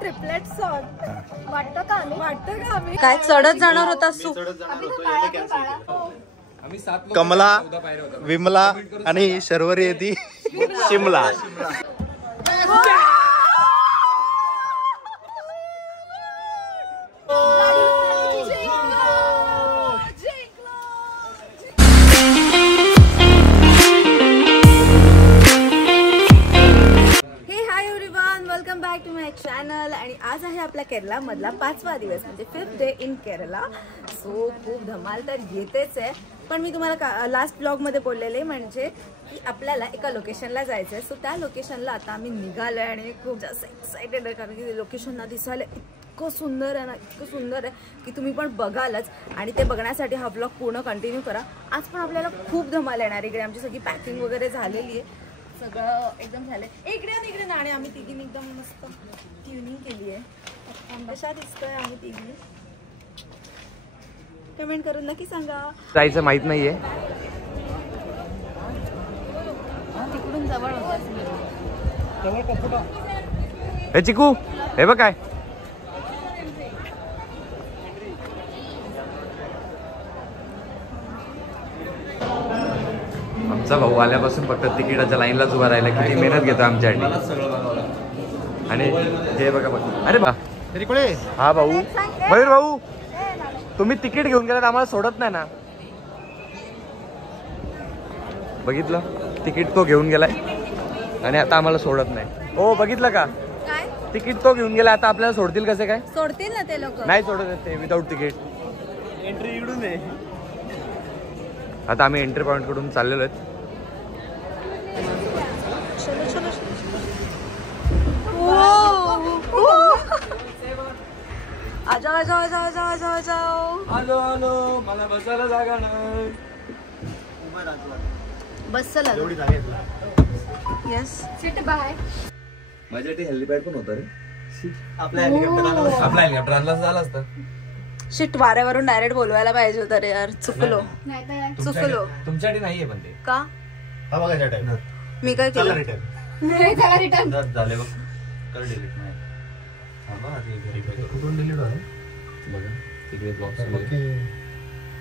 Triplet salt वाटतं का आम्ही काय चढत जाणार होता कमला, विमला आणि शर्वरी येते शिमला. चॅनल. आणि आज आहे आपल्या केरला मधला 5वा दिवस म्हणजे 5th day in Kerala. So खूप धमाल तर येतेच आहे. पण मी तुम्हाला लास्ट ब्लॉग मध्ये बोललेले म्हणजे की आपल्याला एका लोकेशनला जायचंय. सो त्या लोकेशनला आता आम्ही निघालोय आणि खूप जास्त एक्साइटेड आहे कारण की लोकेशन ना दिसायला इतकं सुंदर आहे ना, इतकं सुंदर आहे की तुम्ही पण बघालच. आणि ते बघण्यासाठी हा ब्लॉग पूर्ण कंटिन्यू करा. आज पण आपल्याला खूप धमाल येणार. इकडे आमची सगळी पॅकिंग वगैरे झालेली आहे, सगळं एकदम झालंय. इकडे ना आणि आम्ही तिघींनी एकदम मस्त ट्युनिंग केली आहे. कशा दिसतोय आम्ही तिघी? कमेंट करून नक्की सांगा. जायचं माहित नाहीये. तिकडून जवळ हे चिकू हे बघ काय आमचा भाऊ आल्यापासून फक्त तिकिटाच्या लाईनलाच उभा राहिला. किती मेहनत घेतो आमच्यासाठी. आणि हे बघा अरे बा हा भाऊ मयूर भाऊ, तुम्ही तिकीट घेऊन गेलात आम्हाला सोडत नाही ना. बघितलं, तिकीट तो घेऊन गेलाय आणि आता आम्हाला सोडत नाही. हो बघितलं का, काय तिकीट तो घेऊन गेला, आता आपल्याला सोडतील कसे काय? सोडतील ना ते लोक. नाही सोडत ते विदाऊट तिकीट. एंट्री इकडून आहे. आता आम्ही एंट्री पॉइंट कडून चाललेलो आहेत. आलो मला बसायला जागा नाही. बसला येस सीट बाय. माझ्यासाठी हेलिपॅड पण होता रे. आपल्या हेलिकॉप्टरला झालं असतं. शिट, वाऱ्यावरून डायरेक्ट बोलवायला पाहिजे होतं रे यार. चुकलो. तुमच्यासाठी नाहीये पण ते का मी काय केलं? रिटर्न झाले बघ. कर डिलीट नाही. कुठून डिलीट झालं बघा तिकडे बॉक्स.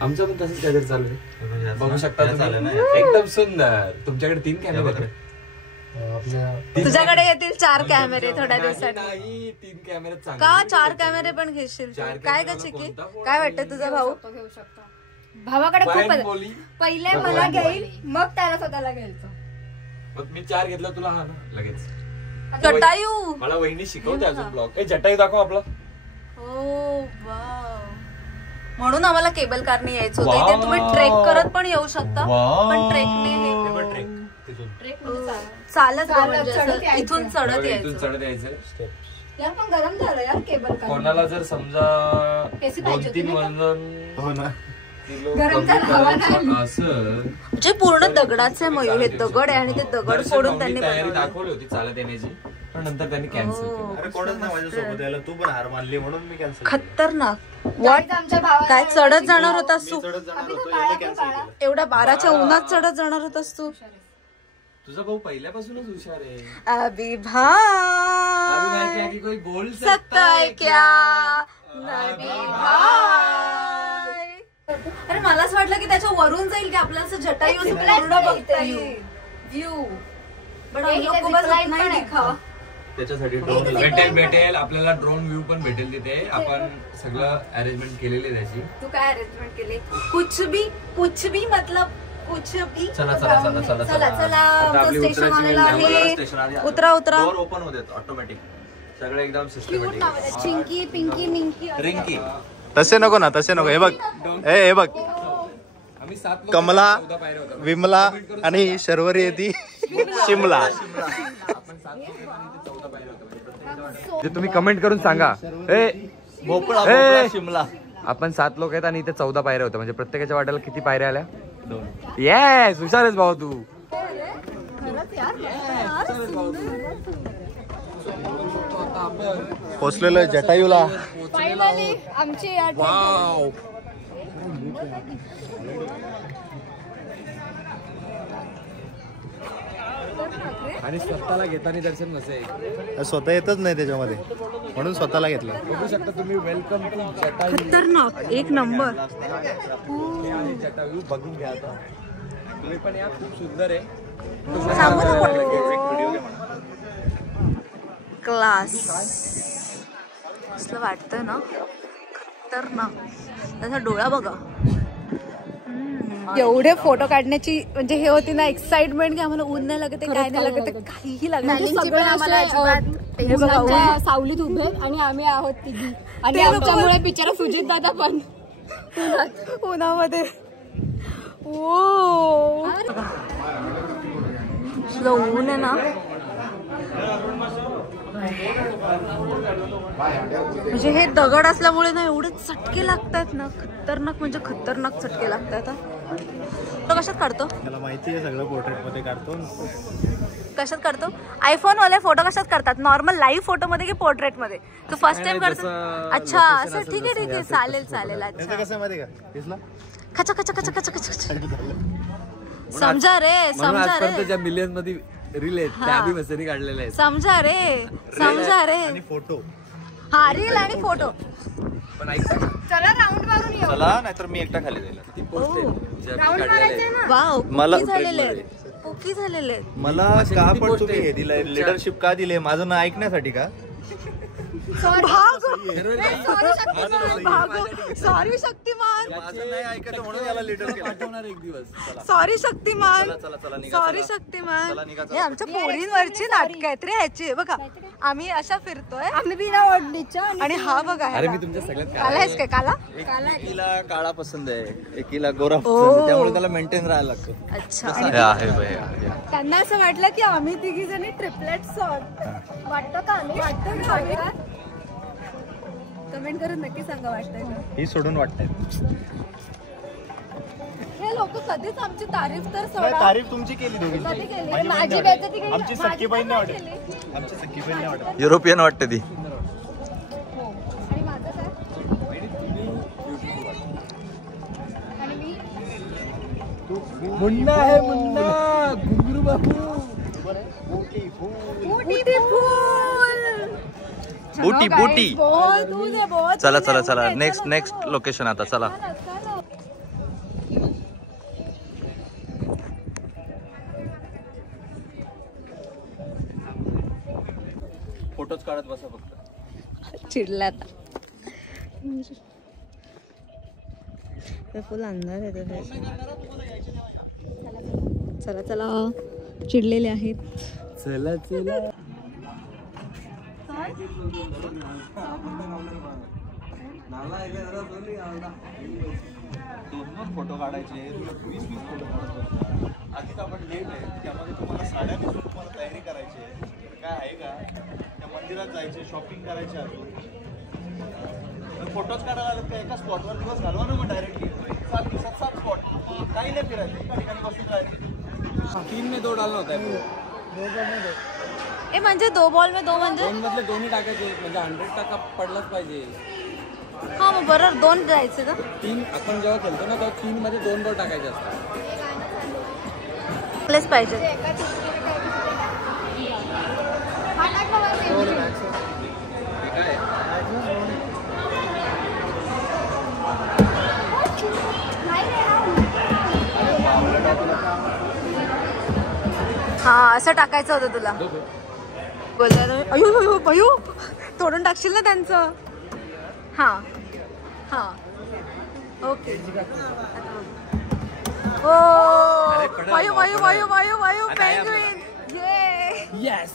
आमचं पण तसंच काहीतरी चालू आहे. बघू शकता एकदम सुंदर. तुमच्याकडे 3 कॅमेरे आहेत. तुझ्याकडे येतील 4 कॅमेरे थोड्या दिवसात. नाही 3 कॅमेरे का 4 कॅमेरे पण घेशील? काय ग चिकी, काय वाटतं तुझा भाऊ? भावाकडे खूप पहिले मला घेईल मग त्याला स्वतःला घ्यायचं. मग मी 4 घेतलं तुला. हा ना लगेच जटायू. मला वहिनी शिकवते अजून ब्लॉग. जटायू दाखव आपला. हो वाव. म्हणून आम्हाला केबल कारने यायचं होतं. इथे तुम्ही ट्रेक करत पण येऊ शकता, पण ट्रेकने चालत इथून चढत यायचं. यार पण गरम झालं यार केबल कार. कोणाला जर समजा 2-3 वजन हो ना म्हणजे पूर्ण दगडाचे मयूर हे दगड आहे आणि ते दगड फोडून त्यांनी तयारी दाखवली होती चालत येण्याची, पण नंतर त्यांनी कॅन्सल केलं. अरे कोणच नाही माझ्यासोबत यायला, तू पण हार मानली म्हणून मी कॅन्सल. खतरनाक. काय चढत जाणार होतास तू? एवढ्या 12च्या उन्हात चढत जाणार होतास तू? तुझा भाऊ पहिल्यापासूनच हुशार आहे. अभी भाई कोई बोल सकता है क्या नबी भाई. अरे मलाच वाटलं की त्याच्या वरून जाईल की आपल्याला असं जटायू पूर्ण बघता येईल व्ह्यू. बट हम लोग को बस इतना ही दिखावा. त्याच्यासाठी ड्रोन भेटेल आपल्याला. ड्रोन व्ह्यू पण भेटेल तिथे. आपण सगळं अरेंजमेंट केलेली त्याची. तू काय अरेंजमेंट केली? कुछ भी मतलब कुछ भी. चला चला चला चला चला चला. स्टेशन आलेला आहे. उतरा डोर ओपन होते ऑटोमॅटिक. सगळं एकदम सिस्टमॅटिक. चिंकी पिंकी मिंकी रिंकी. तसे नको ना, तसे नको. हे बघ, हे बघ कमला, विमला आणि शर्वरी येते शिमला. तुम्ही कमेंट करून सांगा. शिमला. आपण 7 लोक आहेत आणि इथे 14 पायऱ्या होत्या. म्हणजे प्रत्येकाच्या वाट्याला किती पायऱ्या आल्या? 2. येस, हुशार आहेस भाऊ तू. पोचलेलो जटायूला. फायनली आमची वाव. आणि स्वतःला घेताना दर्शन नसे स्वतः येतच नाही त्याच्यामध्ये म्हणून स्वतःला घेतलं. बघू शकता तुम्ही. Welcome to Jatayu. खतरनाक एक नंबर. जटायू बघून घ्या आता तुम्ही पण. या खूप सुंदर आहे. सांगू नको. क्लास असं वाटतं ना. खतरनाक. त्याचा डोळा बघा. एवढे फोटो काढण्याची म्हणजे हे होती ना एक्साइटमेंट की आम्हाला ऊन नाही लागत काय नाही लागत काहीही लागत सगळं आम्हाला सावलीत उभे आणि आम्ही आहोत तिघी आणि आमच्यामुळे बिचारा सुजित दादा पण उन्हामध्ये. ओ ऊन आहे ना. म्हणजे हे दगड असल्यामुळे ना एवढे चटके लागतात ना. खतरनाक म्हणजे खतरनाक चटके लागतात. तो कशात काढतो मला माहिती आहे सगळं. पोर्ट्रेट मध्ये काढतो. कशात काढतो. आयफोन वाले फोटो कशात करतात. नॉर्मल लाईव्ह फोटो मध्ये की पोर्ट्रेट मध्ये. तू फर्स्ट टाइम करतो. अच्छा असं ठीक आहे ठीक आहे चालेल चालेल. अच्छा कसं माहिती का दिसला. खचा खचा खचा खचा खचा. समजा रे समजा रे. ज्या मिलियन मध्ये रील आहेत त्या आम्ही मस्ती काढलेल्या आहेत. समजा रे समजा रे. आणि फोटो. हा रील आणि फोटो. पण ऐका चला राऊंड मारून येऊ. चला नाहीतर मी एकटा खाली जाईल. ती पोस्ट आहे जी आम्ही राऊंड काढलेल्या मारायचंय आहेत. ना. वाव मला- कुकी झालेले कुकी झालेले. मला का पण तुम्ही हे दिलंय लिडरशिप का दिले माझं ना ऐकण्यासाठी का. सॉरी शक्तिमान. माझं नाही ऐकायचं म्हणून याला लिडर पाठवणार एक दिवस. सॉरी शक्तिमान. चला चला निघा. सॉरी शक्तिमान. हे आमच्या पोरींवरची नाटक आहेत रे ह्याची. बघा आम्ही अशा फिरतोय आम्ही बिना ओढणीच्या आणि हा बघा अरे मी तुमच्या सगळ्यात काला आहेस काय काला. एकीला काळा पसंत आहे एकीला गोरा पसंत आहे त्यामुळे त्याला मेंटेन राहायला लागतं. अच्छा. त्यांना असं वाटलं की आम्ही तिघी जणी ट्रिपलेट वाटतं का आम्ही कमेंट करून नक्की सांगा वाटतंय का. ही सोडून वाटतंय. हे लोक कधीच आमची तारीफ तर सोडा. तारीफ तुमची केली कधी दोघी. केली. माझी बेइज्जती केली. आमची सख्खी बहीण नाही वाटत. आमची सख्खी बहीण नाही वाटत. युरोपियन वाटते ती. हो. आणि माझं काय आणि मी मुन्ना आहे मुन्ना. घुंगरू बाबू. बूटी बूटी. बहुत चला चला चला. नेक्स्ट लोकेशन आता चला. फोटोच काढत बसा फक्त. चिडला आता. फुल अंधार येते. चला चला चिडलेले आहेत. चला चला. फोटो काढायचे 20 फोटो काढतो. आधीच आपण लेट आहे त्यामध्ये तुम्हाला साड्या नेसून तुम्हाला तयारी करायची आहे. काय आहे का त्या मंदिरात जायचे शॉपिंग करायचे अजून फोटोज काढायला लागत का. एका स्पॉटवर दिवस घालवा ना मग डायरेक्टली 7 दिवसात 7 स्पॉट. काही नाही फिरायचं एका ठिकाणी बसून जायचं. 3 में 2 डालना होता है. ए म्हणजे 2 बॉल में 2 म्हणजे 2 मधले दोन्ही टाकायचे म्हणजे 100% पडलाच पाहिजे. हा मग बरोबर 2 जायचे का. 3 आपण जेव्हा खेळतो ना तेव्हा 3 मध्ये 2 बॉल टाकायचे असतात. प्लेस पाहिजे. हा असं टाकायचं होतं तुला. अयो अयो तोडून टाकशील ना त्यांचं. हा हा ओके. ओ वायू वायू वायू वायू वायू पेंग्विन. येस.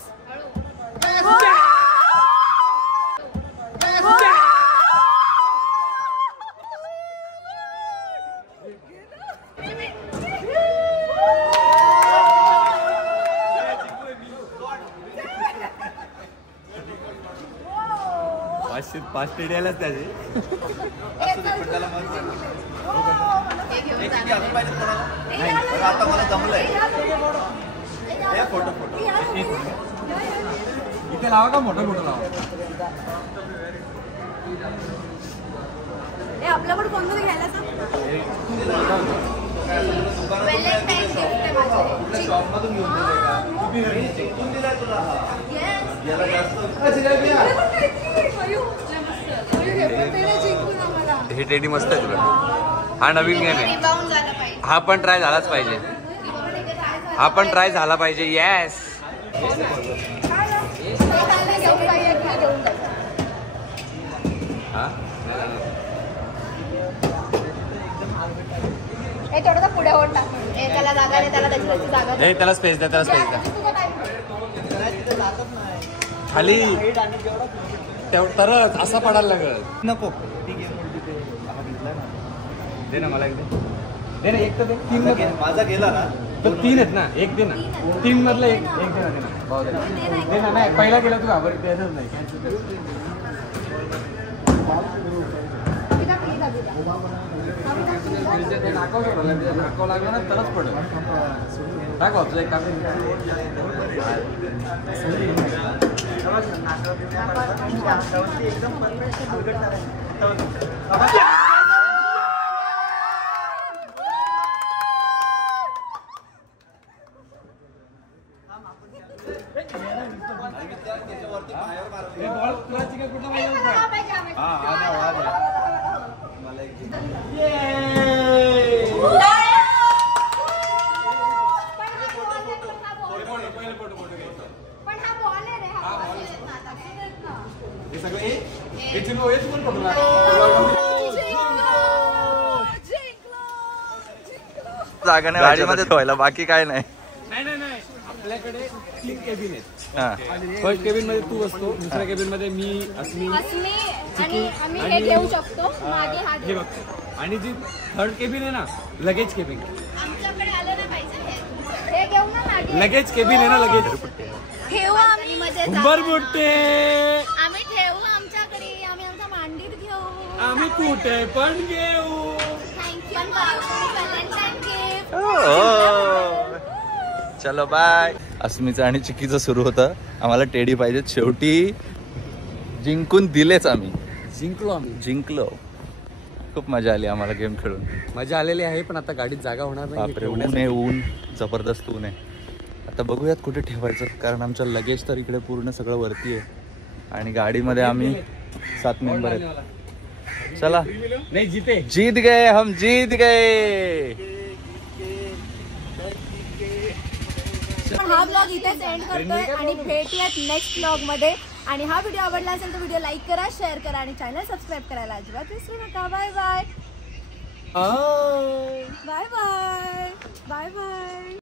पाच टेड्यालाच त्याचे. आता मला जमलंय. फोटो फोटो इथे लावा का मोठा फोटो लावा. आपल्याकडे कोणतरी घ्यायला व्हॅलेंटाईन गिफ्ट आहे माझं. शॉपमधून घेऊन दिलंय का? चिकून दिलाय तुला हा. याला जास्त हे टेडी मस्त आहे तुला. हा नवीन गेम आहे. रिबाउंड झाला पाहिजे. हा पण ट्राय झालाच पाहिजे. हा पण ट्राय झाला पाहिजे. येस. हे थोडंसं पुढे होऊन टाक. त्याला जागा नाही, त्याला त्याची जागा हे त्याला स्पेस द्या, त्याला स्पेस द्या. खाली तरच असा पडायला लागत. नको दे ना मला एक दे ना. एक तर दे. तीन माझा गेला ना तर 3 आहेत ना. एक दे ना. 3 मधलं एक दे ना. दे ना. नाही पहिला गेला तू घाबर द्यायच नाही. नाकाव लागलं ना तरच पडेल. टाका तुझं एक काम. जागा नाही गाडीमध्ये ठेवायला, बाकी काय नाही. नाही आपल्याकडे 3 केबिन आहेत. फर्स्ट केबिन मध्ये तू असतो, दुसऱ्या केबिन मध्ये मी, अस्मी आणि आम्ही हे घेऊ शकतो मागे हात हे बघतो. आणि जी थर्ड केबिन आहे ना, लगेज केबिन. आमच्याकडे आलं ना पाहिजे. हे घेऊ ना मागे. लगेज केबिन आहे ना, लगेज ठेवू आम्ही मध्ये उंबर बुट्टे. आम्ही ठेवू आमच्याकडे. आम्ही आमच्या मांडीत घेऊ. आम्ही कुठे पण घेऊ. चलो बाय. अस्मीचं आणि चिकीचं सुरू होतं. आम्हाला टेडी पाहिजेत. शेवटी जिंकून दिलेच आम्ही. जिंकलो. खूप मजा आली आम्हाला गेम खेळून. मजा आलेली आहे, पण आता गाडीत जागा होणार नाही. बापरे, ऊन आहे, ऊन जबरदस्त ऊन आहे. आता बघूयात कुठे ठेवायचं, कारण आमचं लगेज तर इकडे पूर्ण सगळं वरती आहे आणि गाडीमध्ये आम्ही 7 मेंबर आहेत. चला नाही जीते. जीत गए, हम जीत गए. हा ब्लॉग इथेच एंड करतोय आणि भेटूयात नेक्स्ट ब्लॉग मध्ये. आणि हा व्हिडिओ आवडला असेल तर व्हिडिओ लाईक करा, शेअर करा आणि चॅनल सबस्क्राईब करायला अजिबात विसरू नका. Bye bye. Bye bye. Bye bye.